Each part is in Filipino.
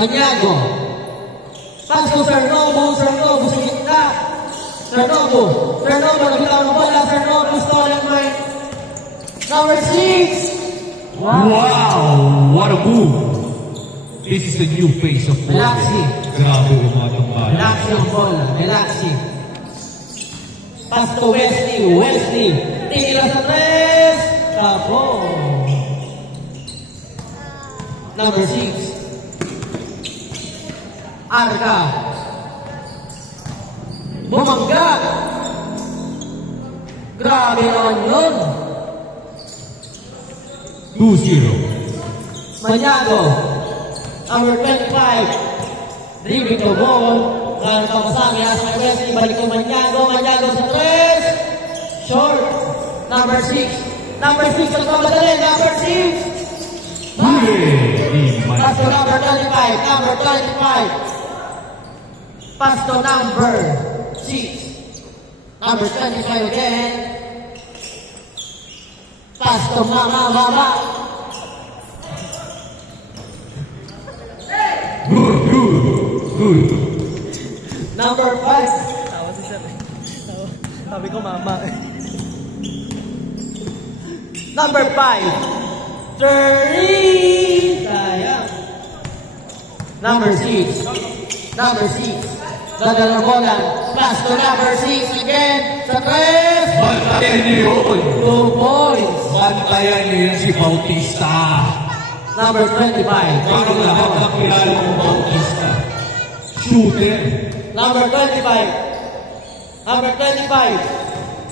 Maniago. Pass to Sir Nobu sa gitna. Sir Nobu nabitaw ng bola. Sir Nobu stolen by number 6. Wow! What a move! This is the new face of football. Relaxing. Grabe umatong bala. Relaxing ang bola. Relaxing. Pass to Wesley. Tira sa 3. Tapo. Number 6. Arca. Bumangga. Grabe naman yun. 2-0. Maniago. Number 25. Dribbling the ball. Kaya pamasami as my Wesley. Balik ko Maniago sa 3. Short. Number 6. Number 6 ang pamadali. Number 6. Pass to number 25. Pass to number 6. Number 25 again. Pass to Mama. Good. Number 5. Tawa si Sir. Sabi ko mama. Number 5. 30. Sayang. Number 6. Dadala bola. Pass to number 6 again. Sa 3. Bantayan niyo yun. 2 points. Bantayan niyo yun si Bautista. Number 25. Parang lahat na kilala mo Bautista. Shooter. Number 25.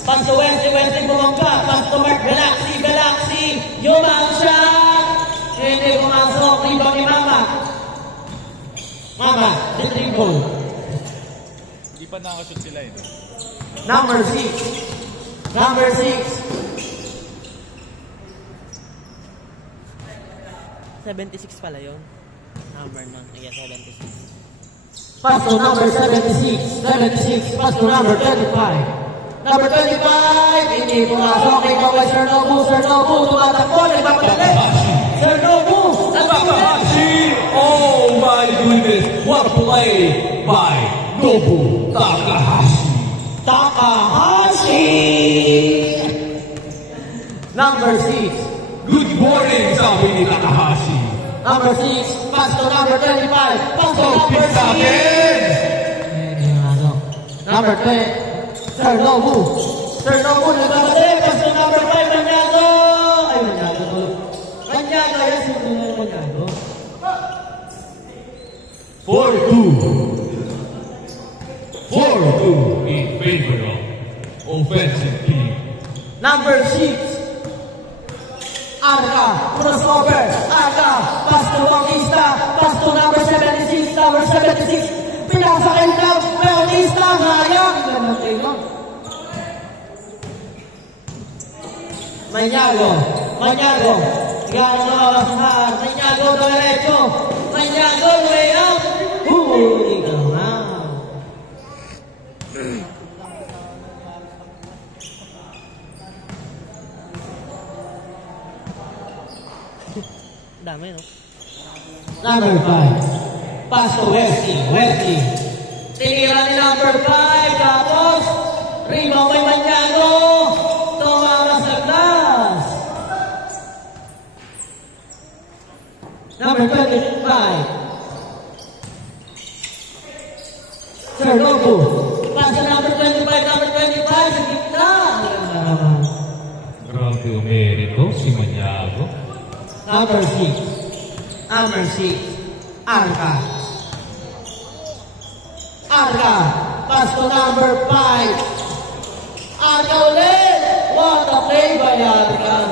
Pass to Wesley bumangka. Pass to Mark Galaxy. Yung shot. Hindi pumasok. Rebound ni Mama, the dribble. Hindi pa nakashoot sila eh. Number 6. 76 pala yun. Number nun. Yes, 76. Pass to number 76. Pass to number 25. Number 25. Hindi pumasok. Ikaw ay Sir Nobu. Tumatakbo. Nagpapalali. Sir Nobu. Takahashi! Oh my goodness! What a play by Nobu Takahashi! Number 6. Good morning, sabi ni Takahashi. Number 6. Pass to number 25. Pass to number 6. Number 10. Sir Nobu. Nagpapalali. Pass to number 5. Maniago. Yes, Maniago. 4-2 in favor of offensive team. Number 6. Arca. Crossover. Arca. Pass to Bautista. Pass to number 76. Pinasakay daw. Bautista. Hayang. Maniago. Maniago derecho. Maniago layup. Huli ka na. Dami, no? Number 5. Pass to Wesley. Tinira ni number 5. Tapos, rebound kay Maniago. Tumama sa glass. Number 25. Sir Nobu. Pass to number 25. Sa gitna. Grabe Americo, si Maniago. Number 6. Arca. Pass to number 5. Arca ulit. What a play by Arca.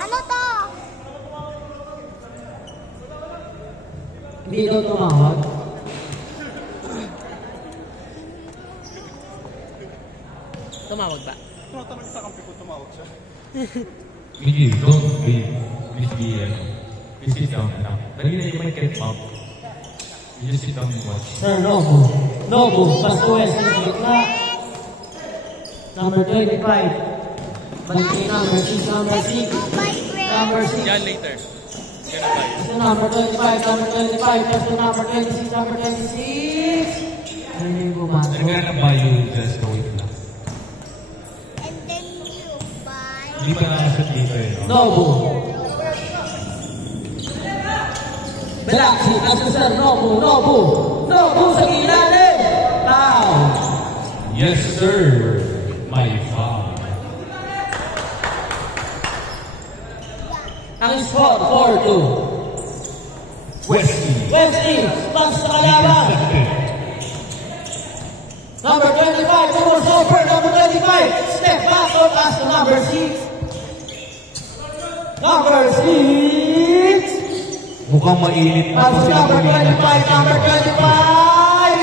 Ano to? Hindi daw tumawag. Tumawag ba? Tumatanong sa kampi ko, tumawag siya. Miguel, don't be misbehaving. You sit down now. Dali na yung mic up. You just sit down and watch. Sir Nobu. Pass to Wesley sa gitna. Number 25. Balik kay number 6. Yan later. Pass to number 25, number 25, pass to number 26, number 26. Ano yung bumato? Naghanap ba yung just go it lang? And then you buy. Hindi pa nakasot dito eh. No? Nobu. Belaxi, pass to Sir Nobu, Nobu. Nobu sa ilalim. Foul. Yes, sir. My foul. Ang score, 4-2. Wesley. Wesley, pass sa kalaban. Number 25, towards over. Number 25, step back or pass to number 6. Number 6. Mukhang mainit na Pass to number 25, number 25.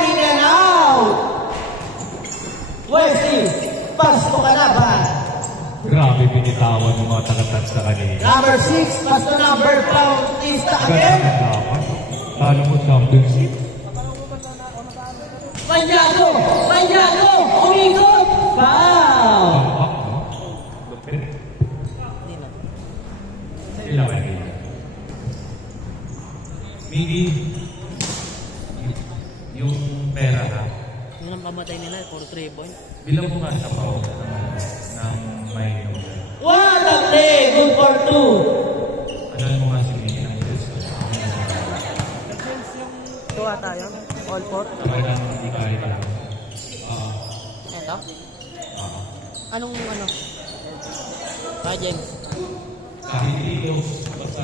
In and out. Wesley, pass to kalaban. Grabe binitawan ng mga tagatat sa kanila. Number 6, pass to number 5. Bautista again. Talo mo championship. Mañado, Mañado, umikot. Foul. Pampak, no? Lupit. Hindi na. Sila ba yun? Migi, yung pera ha, Yun ang pamatay nila, for 3 points. bilang mo nga sa pao ng may number. What a play! Good for 2. Ano mo nga si Migi ng Diyos? Ito ata yun, all 4. Talagang hindi kahit lang. Ito? Anong ano? Pa, James. Kahit dito, basta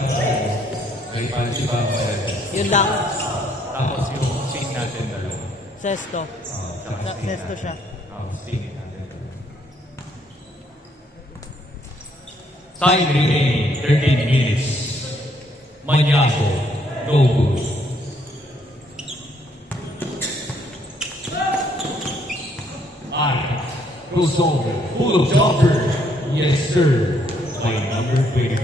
may pansi ba ako Yun lang. tapos yung sing natin dalawa. Sesto. Sesto siya. Sing natin. Time remaining 13 minutes. Maniaco, no good. Crossover, full of jumper. Yes, sir. By number 25.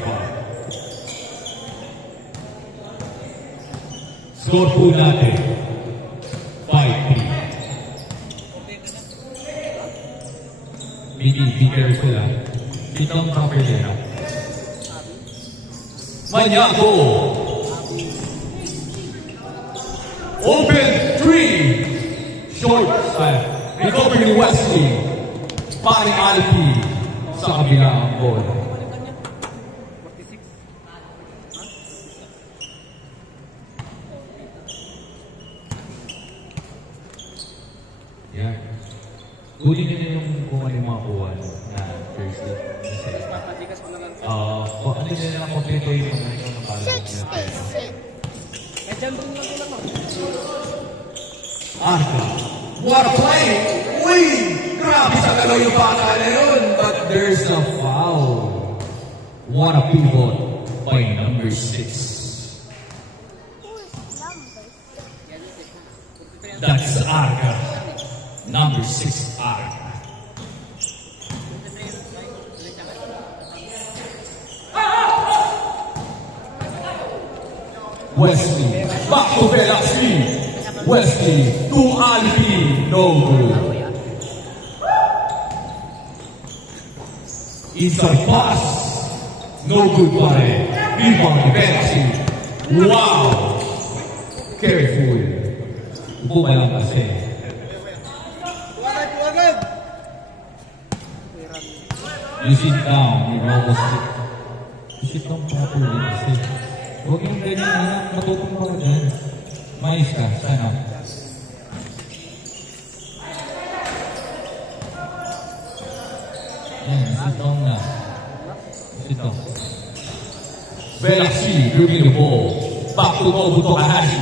Score po natin. 5-3. Be careful ah. Bitang proper din ah. Maniaco. Open 3. Short side. Recovery ni Wesley. Paring Alpi sa kabilang ball. Yan. Kunin nyo na yung kung ano yung mga kuha na Thursday. Ano nyo na kompleto yung mga ito na pala. 66. Arca. What a play! Uy! Grabe sa galaw yung bata na yun! But there's a foul. What a pivot by number 6. That's Arca. Number 6 Arca. Wesley. Back to Velasquez. Wesley to Alpi. No good. Inside pass. No good pa rin. Rebound ni Velasquez. Wow! Careful. Upo lang kasi. You sit down. You almost sit. You sit down properly kasi. Huwag yung ganyan na matutong pa dyan. Mais ka, sana. Yan, sit down na. Sit down. Velasquez, dribbling the ball. Back to Nobu Takahashi.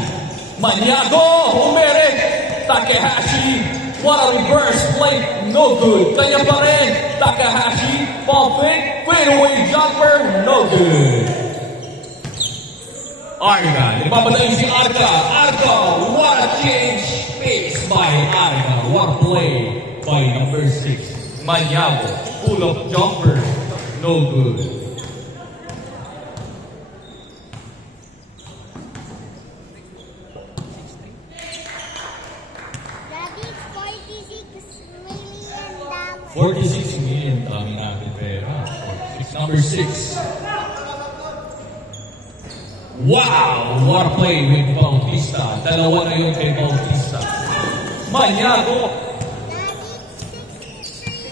Maniago! Umeric! Takahashi! What a reverse play! No good! Kaya pa rin! Takahashi! Pump fake! Fadeaway jumper! No good! Arca! Nagpapadayin si Arca! Arca! What a change! Pace by Arca! What a play by number 6. Maniago! Full of jumper! No good! Daddy, $46 million. 46 million kami natin pera. 46. Number 6. Wow! What a play with Bautista. Dalawa na yun kay Bautista. Maniago.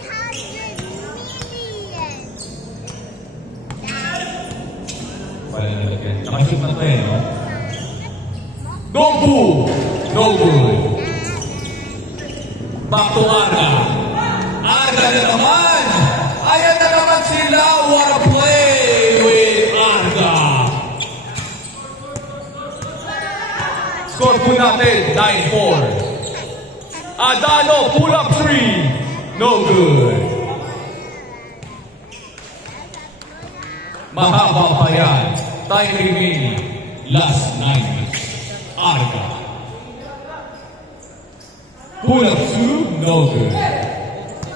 Daddy, 300 million. Nakashoot na tayo, no? Nobu! No good. Back to Arga. Arga na naman! Ayan na naman sila! What a play with Arga! Score po natin, 9-4. Adano, pull up 3. No good. Mahaba pa yan. Time remaining. Last 9 minutes. Arga. Pull up 2. No good.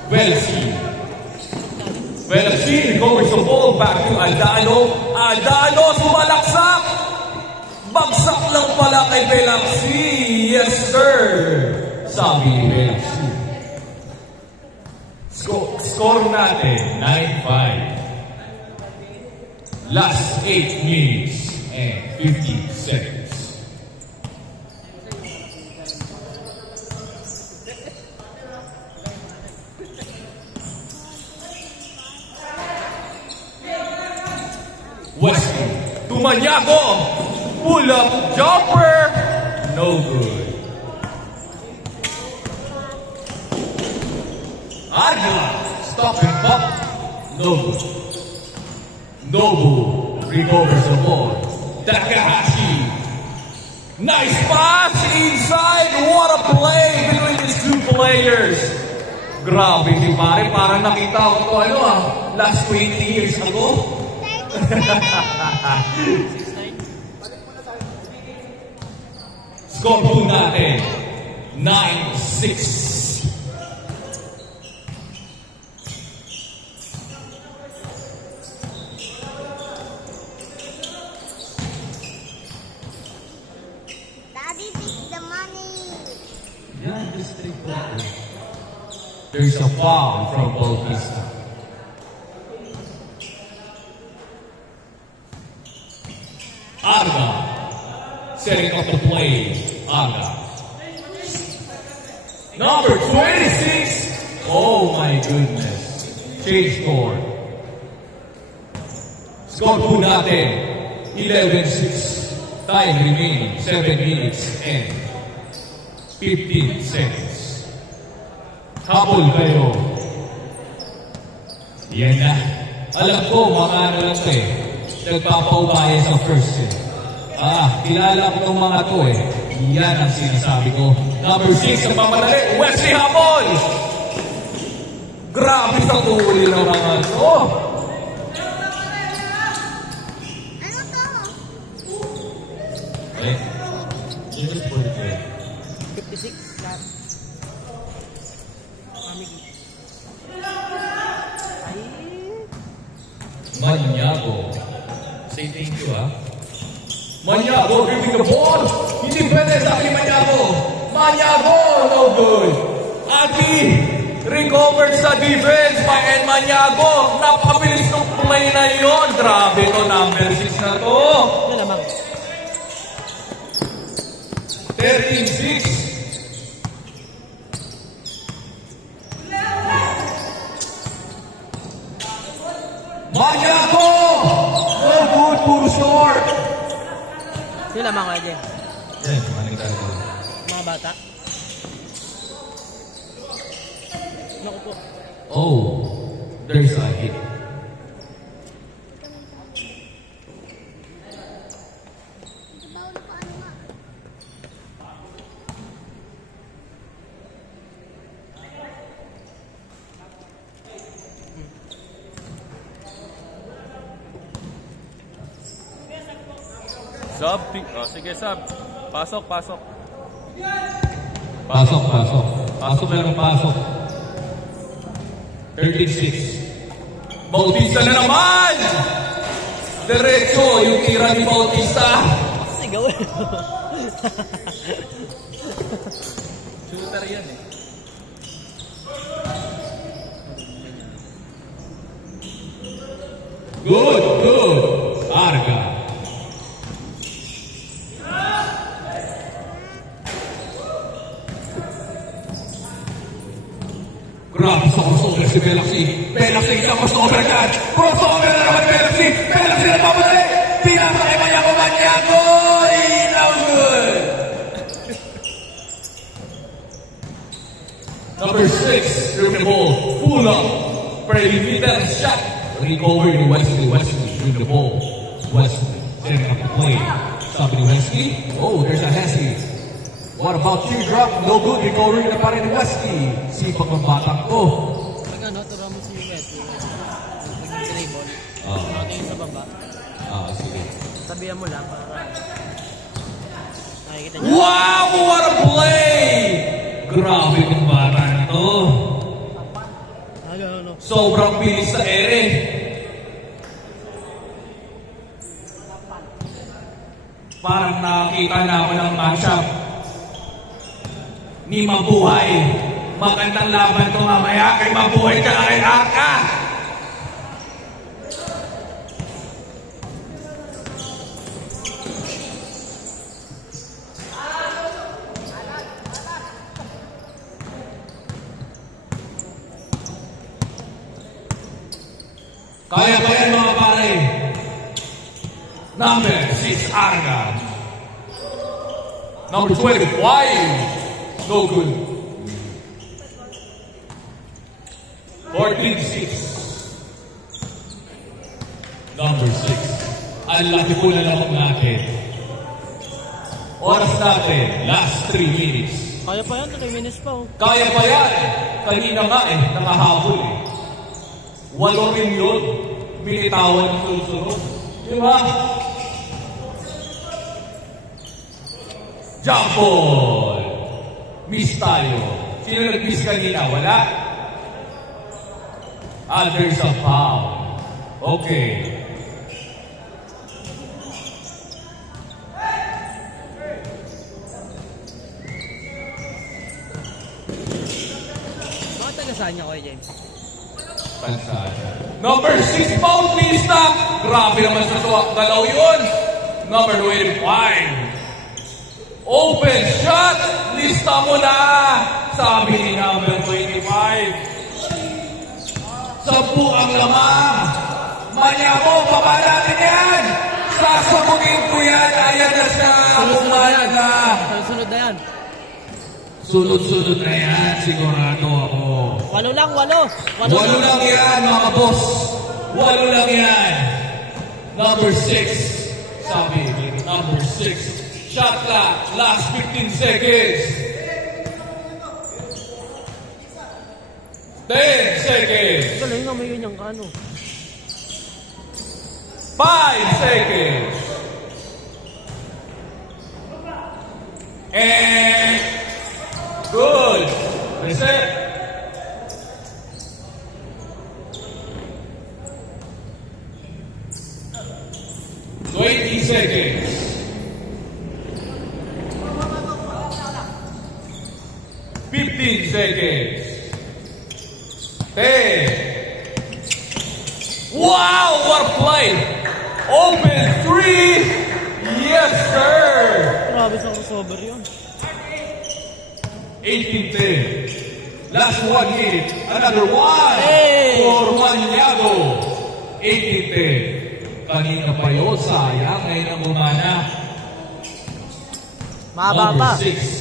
Velsi. Velsi recovers the ball back to Adano. Adano sumalaksak. Bagsak lang pala kay Velsi. Yes, sir. Sabi ni Velsi. Score natin, 9-5. Last 8 minutes and 50 seconds. Weston to Maniago. Pull up jumper. No good. Arga. Stop and pop. No good. Nobu recovers the ball. Takahashi. Nice pass inside. What a play between these two players. Grabe si pare. Parang nakita ko ito last 20 years ago. Score po natin. 9-6. There's a foul from Bautista. Arga setting up the play. Arga. Number 26. Oh my goodness. Change score. Score po natin. 11-6. Time remaining. 7 minutes and 15 seconds. Habol kayo. Yan na. Alam ko, mga lang nagpapaubaya sa first set. Kilala ko itong mga to Yan ang sinasabi ko. Number 6, ang pamadali, Wesley Habol! Grabe sa tuhuli ng mga to. Ano to? Just put it there. 56 lahat. Maniago. Say thank you, Maniago giving the ball. Hindi pwede sa akin, Maniago. Maniago, no good. Ati, recovered sa defense by Ed Maniago. Napabilis ng play na yon. Grabe to, number 6 na to. Ano namang? 13-6. Maniago! No good, puro short. Sino lamang ka dyan? Yan, maning tayo. Mga bata? Naku po. Oh, there's a hit. Sub. Sige, sub. Pasok. Pasok. Pasok meron pasok. 13-6. Bautista na naman! Diretso yung tira ni Bautista. Sigaw Shooter yan Good. Arga. Grabe sa crossover si Belaxy. Belaxy isang crossover dyan. Crossover na naman Belaxy. Belaxy na pabali. Pinapakay Maniago. Maniago. No good. Number 6, shooting the ball. Pull up. Perimeter shot. Recover ni Wesley. Wesley shooting the ball. Wesley setting up the play. Sabi ni Wesley. Oh, there's a Hesky. What about teardrop? No good. Recovery na pa rin ni Wesley. Sipag ng batang ko. Pag ano, turuan mo si Wesley. Nag-dribble. Tingin sa baba. Sige. Sabihan mo lang para nakikita niya. Wow! What a play! Grabe yung bata na to. Ano? Sobrang bilis sa ere. Parang nakita na ako ng matchup ni Mabuhay. Magandang laban to mamaya kay Mabuhay ka kay Aka. Kaya ba yan mga pare? Number 6, Arga. Number 25, no good. 14-6. Number 6. Ang laki po na naman natin. Oras natin, last 3 minutes. Kaya pa yan, 3 minutes pa oh. Kaya pa yan. Kanina nga nakahabol 8 rin yun. Binitawan ng susunod. Diba? Jump ball. Miss tayo. Sino nag-miss kanina? Wala? There's a foul. Okay. Mga taga-saan niya, Kuya James? Pansan. Number 6, Bautista. Grabe naman sa galaw yun. Number 25. Open shot. Lista mo na. Sabi ni number 25. 10 ang lamang. Maniago, baba natin yan. Sasabugin ko yan. Ayan na siya. Pumayag na. Sunod na yan. Sunod-sunod na yan. Sigurado ako. 8 lang. 8 lang yan, mga boss. 8 lang yan. Number 6. Sabi, number 6. Shot clock, last 15 seconds. 10 seconds. Galing nga may yun yung ano. 5 seconds. And good. Reset. 20 seconds. 15 seconds. 10. Wow, what a play! Open 3. Yes, sir. Grabe sa crossover yun. 18-10. Last 1 minute. Another one. Hey! For Maniago. 18-10. Kanina pa yun. Sayang. Ngayon ang umana. Mahaba pa. Number 6.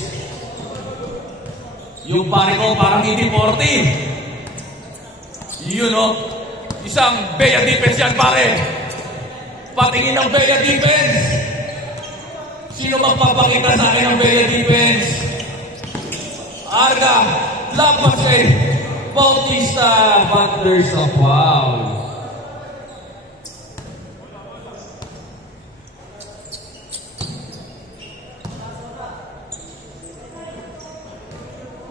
Yung pare ko parang hindi 40. You know, isang Bea defense yan pare. Patingin ng Bea defense. Sino magpapakita sa akin ng Bea defense? Arga, lapas kay Bautista, but there's a foul.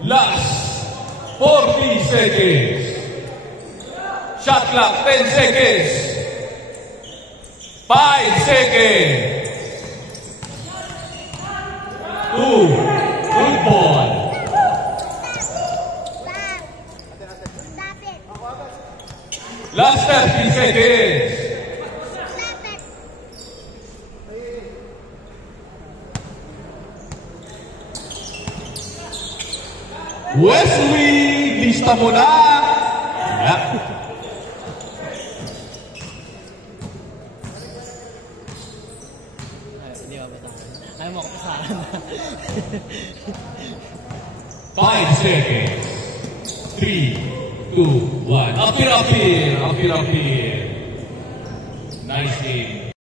Last 40 seconds. Shot clock, 10 seconds. 5 seconds. 2. Good ball. Stop it. Last 30 seconds. Stop it. Wesley lista mo na. Yep. Hindi ba ba? Ayaw mo ako pasahan. 5 seconds. 3, 2, 1. Apir. Nice game.